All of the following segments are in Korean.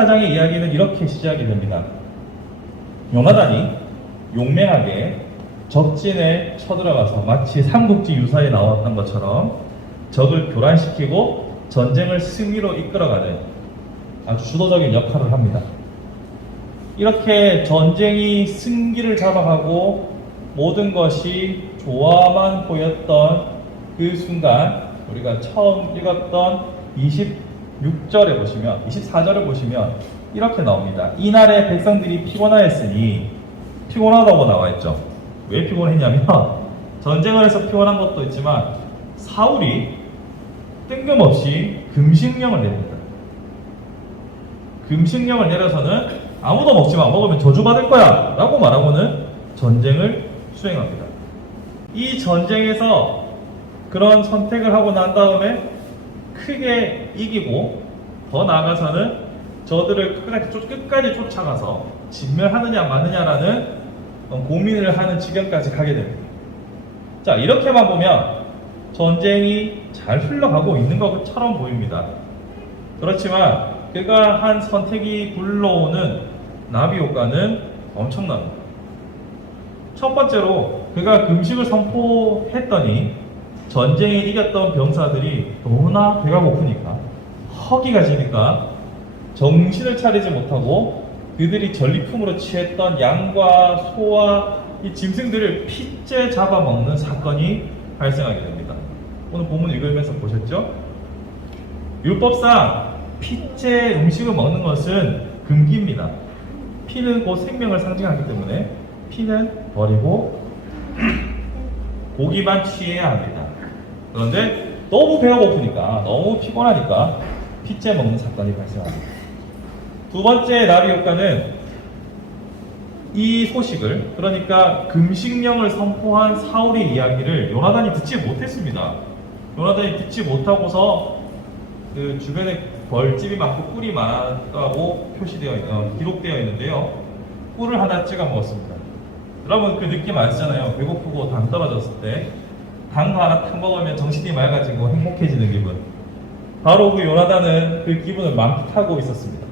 14장의 이야기는 이렇게 시작이 됩니다. 요나단이 용맹하게 적진에 쳐들어가서 마치 삼국지 유사에 나왔던 것처럼 적을 교란시키고 전쟁을 승리로 이끌어가는 아주 주도적인 역할을 합니다. 이렇게 전쟁이 승기를 잡아가고 모든 것이 좋아만 보였던 그 순간, 우리가 처음 읽었던 26절에 보시면, 24절에 보시면 이렇게 나옵니다. 이날에 백성들이 피곤하였으니, 피곤하다고 나와 있죠. 왜 피곤했냐면 전쟁을 해서 피곤한 것도 있지만 사울이 뜬금없이 금식령을 냅니다. 금식령을 내려서는 아무도 먹지 마, 먹으면 저주받을 거야 라고 말하고는 전쟁을 수행합니다. 이 전쟁에서 그런 선택을 하고 난 다음에 크게 이기고 더 나아가서는 저들을 끝까지 쫓아가서 진멸하느냐 마느냐라는 고민을 하는 지경까지 가게 됩니다. 자, 이렇게만 보면 전쟁이 잘 흘러가고 있는 것처럼 보입니다. 그렇지만 그가 한 선택이 불러오는 나비 효과는 엄청납니다. 첫 번째로 그가 금식을 선포했더니 전쟁에 이겼던 병사들이 너무나 배가 고프니까 허기가 지니까 정신을 차리지 못하고 그들이 전리품으로 취했던 양과 소와 이 짐승들을 핏째 잡아먹는 사건이 발생하게 됩니다. 오늘 본문 읽으면서 보셨죠? 율법상 핏째 음식을 먹는 것은 금기입니다. 피는 곧 생명을 상징하기 때문에 피는 버리고 고기만 취해야 합니다. 그런데 너무 배가 고프니까, 너무 피곤하니까 핏째 먹는 사건이 발생합니다. 두 번째 나비 효과는 이 소식을, 그러니까 금식령을 선포한 사울의 이야기를 요나단이 듣지 못했습니다. 요나단이 듣지 못하고서 그 주변에 벌집이 많고 꿀이 많다고 기록되어 있는데요. 꿀을 하나 찍어 먹었습니다. 여러분 그 느낌 아시잖아요. 배고프고 당 떨어졌을 때 당 하나 탁 먹으면 정신이 맑아지고 행복해지는 기분. 바로 그 요나단은 그 기분을 만끽하고 있었습니다.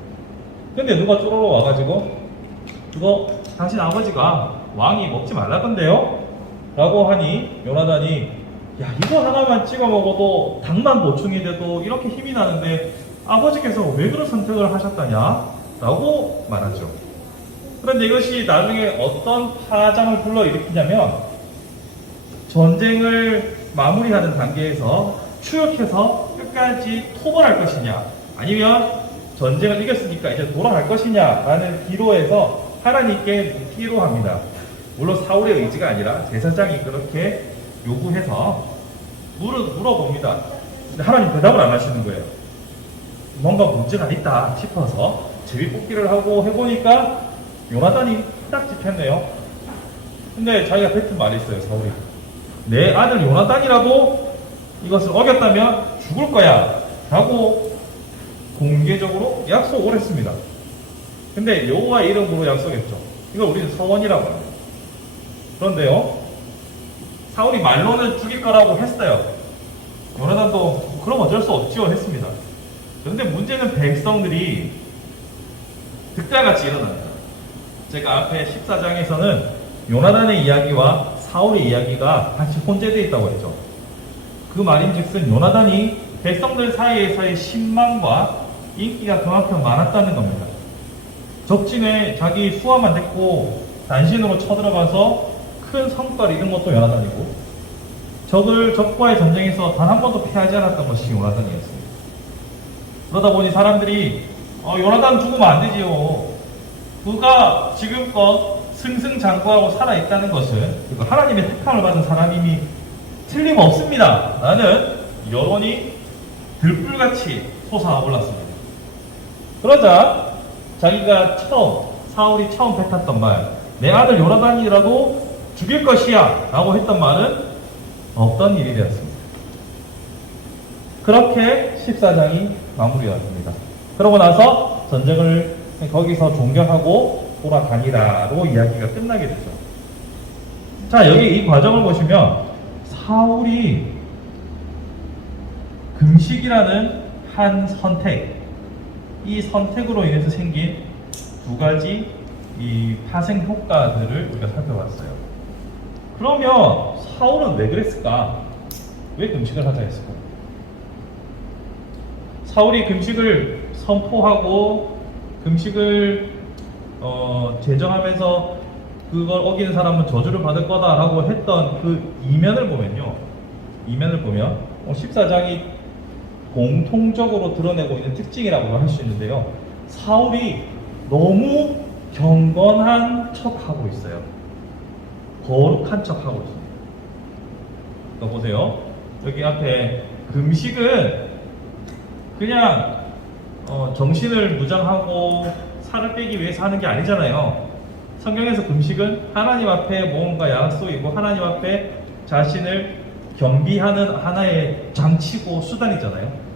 근데 누가 쪼로로 와가지고 그거 당신 아버지가 왕이 먹지 말라던데요? 라고 하니 요나단이 야, 이거 하나만 찍어 먹어도 당만 보충이 돼도 이렇게 힘이 나는데 아버지께서 왜 그런 선택을 하셨다냐? 라고 말하죠. 그런데 이것이 나중에 어떤 파장을 불러일으키냐면 전쟁을 마무리하는 단계에서 추격해서 끝까지 토벌할 것이냐, 아니면 전쟁을 이겼으니까 이제 돌아갈 것이냐 라는 기로에서 하나님께 묻기로 합니다. 물론 사울의 의지가 아니라 제사장이 그렇게 요구해서 물어봅니다. 근데 하나님 대답을 안 하시는 거예요. 뭔가 문제가 있다 싶어서 제비뽑기를 하고 해보니까 요나단이 딱 집혔네요. 근데 자기가 뱉은 말이 있어요. 사울이 내 아들 요나단이라도 이것을 어겼다면 죽을 거야 라고 공개적으로 약속을 했습니다. 근데 여호와 이름으로 약속했죠. 이걸 우리는 서원이라고 합니다. 그런데요, 사울이 말로는 죽일 거라고 했어요. 요나단도 그럼 어쩔 수 없지요 했습니다. 그런데 문제는 백성들이 득달같이 일어납니다. 제가 앞에 14장에서는 요나단의 이야기와 사울의 이야기가 같이 혼재되어 있다고 했죠. 그 말인즉슨 요나단이 백성들 사이에서의 신망과 인기가 그만큼 많았다는 겁니다. 적진에 자기 수하만 데리고 단신으로 쳐들어가서 큰 성과를 이룬 것도 요나단이고, 적과의 전쟁에서 단 한 번도 피하지 않았던 것이 요나단이었습니다. 그러다 보니 사람들이 요나단 죽으면 안 되지요. 그가 지금껏 승승장구하고 살아있다는 것은 하나님의 택함을 받은 사람임이 틀림없습니다 라는 여론이 들불같이 솟아올랐습니다. 그러자 자기가 사울이 처음 뱉었던 말, 내 아들 요나단이라도 죽일 것이야 라고 했던 말은 없던 일이 되었습니다. 그렇게 14장이 마무리되었습니다. 그러고 나서 전쟁을 거기서 종결하고 돌아다니라로 이야기가 끝나게 되죠. 자, 여기 이 과정을 보시면 사울이 금식이라는 한 선택, 이 선택으로 인해서 생긴 두 가지 이 파생 효과들을 우리가 살펴봤어요. 그러면 사울은 왜 그랬을까? 왜 금식을 하자 했을까? 사울이 금식을 선포하고 금식을 제정하면서 그걸 어기는 사람은 저주를 받을 거다라고 했던 그 이면을 보면요. 이면을 보면 14장이 공통적으로 드러내고 있는 특징이라고 할 수 있는데요. 사울이 너무 경건한 척하고 있어요. 거룩한 척하고 있습니다. 그러니까 보세요. 여기 앞에 금식은 그냥 정신을 무장하고 살을 빼기 위해서 하는 게 아니잖아요. 성경에서 금식은 하나님 앞에 뭔가 약속이고 하나님 앞에 자신을 겸비하는 하나의 장치고 수단이잖아요.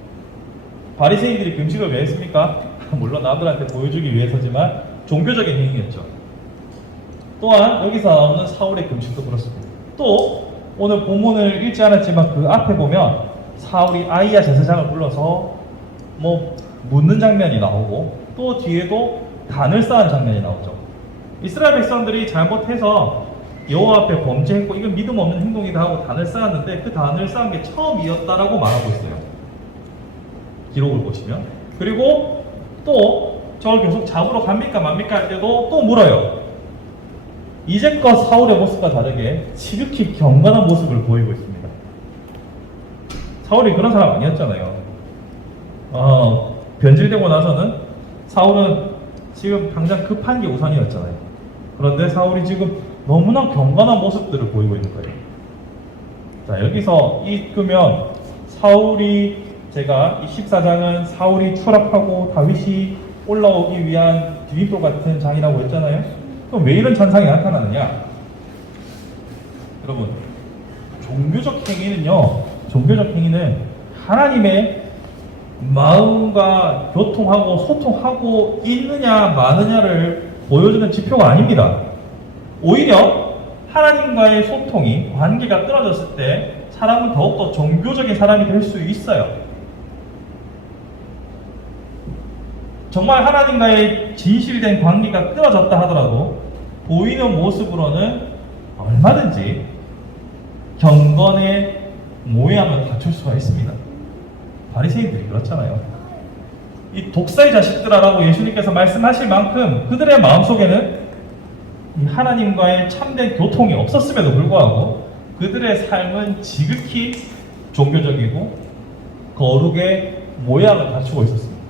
바리새인들이 금식을 왜 했습니까? 물론 남들한테 보여주기 위해서지만 종교적인 행위였죠. 또한 여기서 나오는 사울의 금식도 그렇습니다. 또 오늘 본문을 읽지 않았지만 그 앞에 보면 사울이 아이야 제사장을 불러서 뭐 묻는 장면이 나오고 또 뒤에도 단을 쌓은 장면이 나오죠. 이스라엘 백성들이 잘못해서 여호와 앞에 범죄했고 이건 믿음 없는 행동이다 하고 단을 쌓았는데 그 단을 쌓은 게 처음이었다라고 말하고 있어요. 기록을 보시면. 그리고 또 저를 계속 잡으러 갑니까 맙니까 할 때도 또 물어요. 이제껏 사울의 모습과 다르게 지극히 경건한 모습을 보이고 있습니다. 사울이 그런 사람 아니었잖아요. 변질되고 나서는 사울은 지금 당장 급한 게 우선이었잖아요. 그런데 사울이 지금 너무나 경건한 모습들을 보이고 있는 거예요. 자, 여기서 읽으면 사울이 제가 이 14장은 사울이 추락하고 다윗이 올라오기 위한 디딤돌 같은 장이라고 했잖아요. 그럼 왜 이런 잔상이 나타나느냐? 여러분, 종교적 행위는 하나님의 마음과 교통하고 소통하고 있느냐 마느냐를 보여주는 지표가 아닙니다. 오히려 하나님과의 소통이 관계가 끊어졌을 때 사람은 더욱더 종교적인 사람이 될 수 있어요. 정말 하나님과의 진실된 관계가 끊어졌다 하더라도 보이는 모습으로는 얼마든지 경건의 모양을 갖출 수가 있습니다. 바리새인들이 그렇잖아요. 이 독사의 자식들아라고 예수님께서 말씀하실 만큼 그들의 마음속에는 이 하나님과의 참된 교통이 없었음에도 불구하고 그들의 삶은 지극히 종교적이고 거룩의 모양을 갖추고 있었습니다.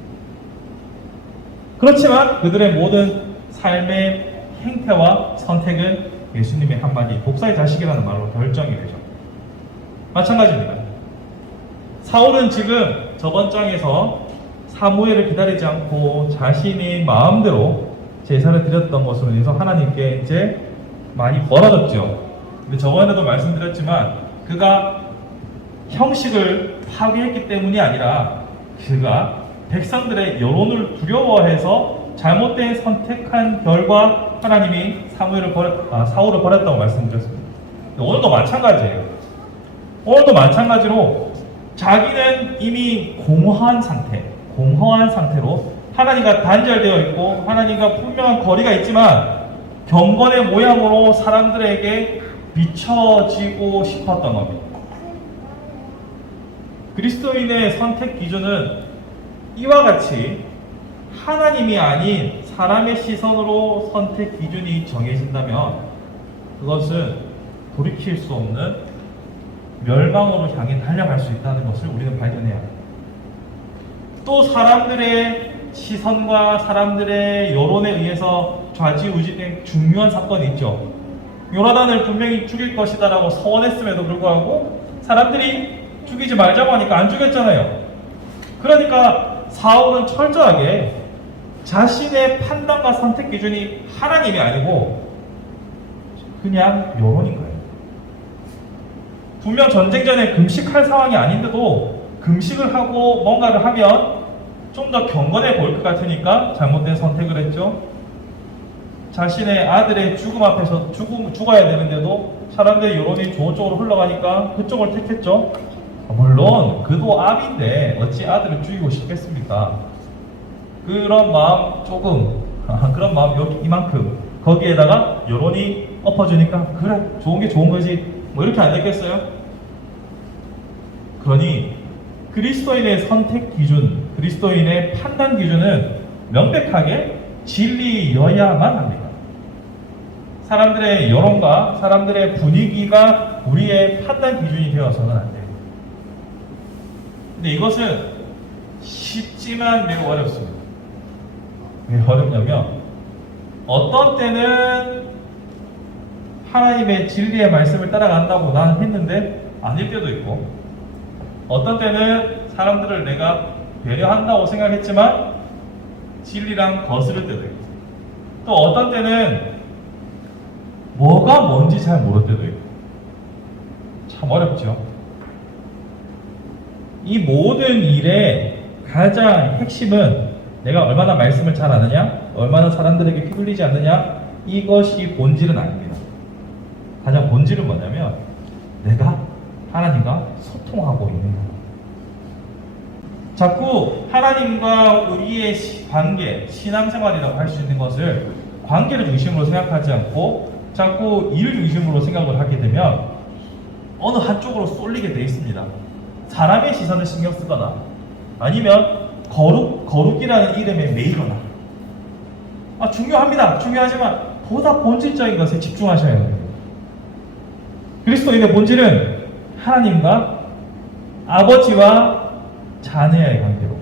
그렇지만 그들의 모든 삶의 행태와 선택은 예수님의 한마디 독사의 자식이라는 말로 결정이 되죠. 마찬가지입니다. 사울은 지금 저번 장에서 사무엘을 기다리지 않고 자신이 마음대로 제사를 드렸던 것으로 인해서 하나님께 이제 많이 벌어졌죠. 근데 저번에도 말씀드렸지만 그가 형식을 파괴했기 때문이 아니라 그가 백성들의 여론을 두려워해서 잘못된 선택한 결과 하나님이 사울을 버렸다고 말씀드렸습니다. 오늘도 마찬가지예요. 오늘도 마찬가지로 자기는 이미 공허한 상태로 하나님과 단절되어 있고 하나님과 분명한 거리가 있지만 경건의 모양으로 사람들에게 비춰지고 싶었던 겁니다. 그리스도인의 선택 기준은 이와 같이 하나님이 아닌 사람의 시선으로 선택 기준이 정해진다면 그것은 돌이킬 수 없는 멸망으로 향해 달려갈 수 있다는 것을 우리는 발견해야 합니다. 또 사람들의 시선과 사람들의 여론에 의해서 좌지우지된 중요한 사건이 있죠. 요나단을 분명히 죽일 것이다라고 서원했음에도 불구하고 사람들이 죽이지 말자고 하니까 안 죽였잖아요. 그러니까 사울은 철저하게 자신의 판단과 선택 기준이 하나님이 아니고 그냥 여론인 거예요. 분명 전쟁 전에 금식할 상황이 아닌데도 금식을 하고 뭔가를 하면 좀 더 경건해 보일 것 같으니까 잘못된 선택을 했죠. 자신의 아들의 죽음 앞에서 죽어야 되는데도 사람들의 여론이 저쪽으로 흘러가니까 그쪽을 택했죠. 물론 그도 압인데 어찌 아들을 죽이고 싶겠습니까? 그런 마음 조금, 그런 마음 여기 이만큼, 거기에다가 여론이 엎어주니까 그래 좋은 게 좋은 거지 뭐 이렇게 안 됐겠어요? 그러니 그리스도인의 선택 기준, 그리스도인의 판단 기준은 명백하게 진리여야만 합니다. 사람들의 여론과 사람들의 분위기가 우리의 판단 기준이 되어서는 안 돼요. 근데 이것은 쉽지만 매우 어렵습니다. 왜 어렵냐면 어떤 때는 하나님의 진리의 말씀을 따라간다고 난 했는데 아닐 때도 있고, 어떤 때는 사람들을 내가 배려한다고 생각했지만 진리랑 거스를 때도 있고, 또 어떤 때는 뭐가 뭔지 잘 모를 때도 있고, 참 어렵죠. 이 모든 일의 가장 핵심은 내가 얼마나 말씀을 잘 아느냐, 얼마나 사람들에게 휘둘리지 않느냐, 이것이 본질은 아닙니다. 가장 본질은 뭐냐면 내가 하나님과 소통하고 있는 것. 자꾸 하나님과 우리의 관계, 신앙생활이라고 할 수 있는 것을 관계를 중심으로 생각하지 않고 자꾸 일 중심으로 생각을 하게 되면 어느 한쪽으로 쏠리게 돼 있습니다. 사람의 시선을 신경 쓰거나 아니면 거룩이라는 이름에 매이거나. 중요합니다. 중요하지만 보다 본질적인 것에 집중하셔야 됩니다. 그리스도인의 본질은 하나님과 아버지와 자녀의 관계로,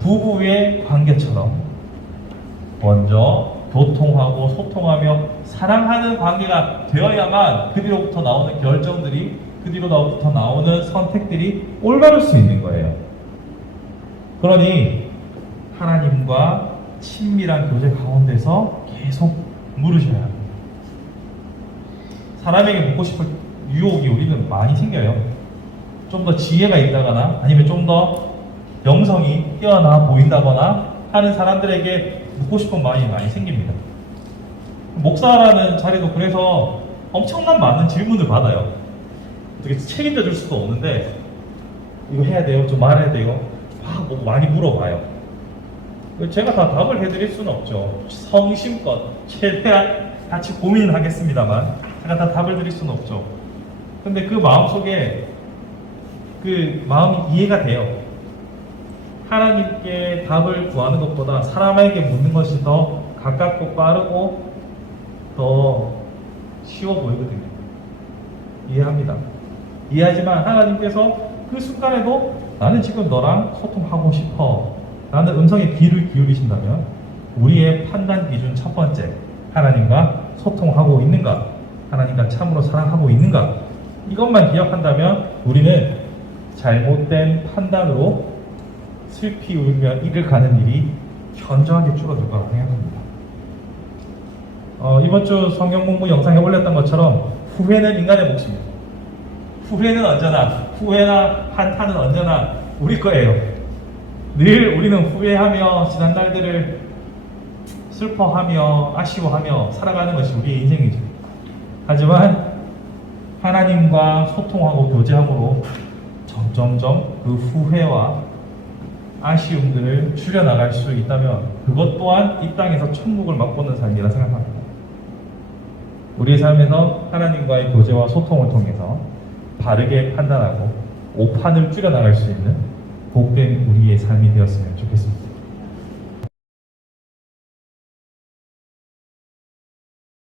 부부의 관계처럼 먼저 교통하고 소통하며 사랑하는 관계가 되어야만 그 뒤로부터 나오는 결정들이, 그 뒤로부터 나오는 선택들이 올바를 수 있는 거예요. 그러니 하나님과 친밀한 교제 가운데서 계속 물으셔야 합니다. 사람에게 묻고 싶을 유혹이 우리는 많이 생겨요. 좀 더 지혜가 있다거나 아니면 좀 더 영성이 뛰어나 보인다거나 하는 사람들에게 묻고 싶은 마음이 많이 생깁니다. 목사라는 자리도 그래서 엄청난 많은 질문을 받아요. 어떻게 책임져 줄 수도 없는데 이거 해야 돼요? 좀 말해야 돼요? 뭐 많이 물어봐요. 제가 다 답을 해드릴 수는 없죠. 성심껏 최대한 같이 고민하겠습니다만 제가 다 답을 드릴 수는 없죠. 근데 그 마음속에 그 마음이 이해가 돼요. 하나님께 답을 구하는 것보다 사람에게 묻는 것이 더 가깝고 빠르고 더 쉬워 보이거든요. 이해합니다. 이해하지만 하나님께서 그 순간에도 나는 지금 너랑 소통하고 싶어 라는 음성에 귀를 기울이신다면 우리의 판단 기준 첫 번째, 하나님과 소통하고 있는가, 하나님과 참으로 사랑하고 있는가, 이것만 기억한다면 우리는 잘못된 판단으로 슬피 울며 이를 가는 일이 현저하게 줄어들 거라고 생각합니다. 이번 주 성경 공부 영상에 올렸던 것처럼 후회는 인간의 몫입니다. 후회는 언제나, 후회나 한탄은 언제나 우리 거예요. 늘 우리는 후회하며 지난 날들을 슬퍼하며 아쉬워하며 살아가는 것이 우리의 인생이죠. 하지만 하나님과 소통하고 교제함으로 점점점 그 후회와 아쉬움들을 줄여나갈 수 있다면 그것 또한 이 땅에서 천국을 맛보는 삶이라 생각합니다. 우리의 삶에서 하나님과의 교제와 소통을 통해서 바르게 판단하고 오판을 줄여나갈 수 있는 복된 우리의 삶이 되었으면 좋겠습니다.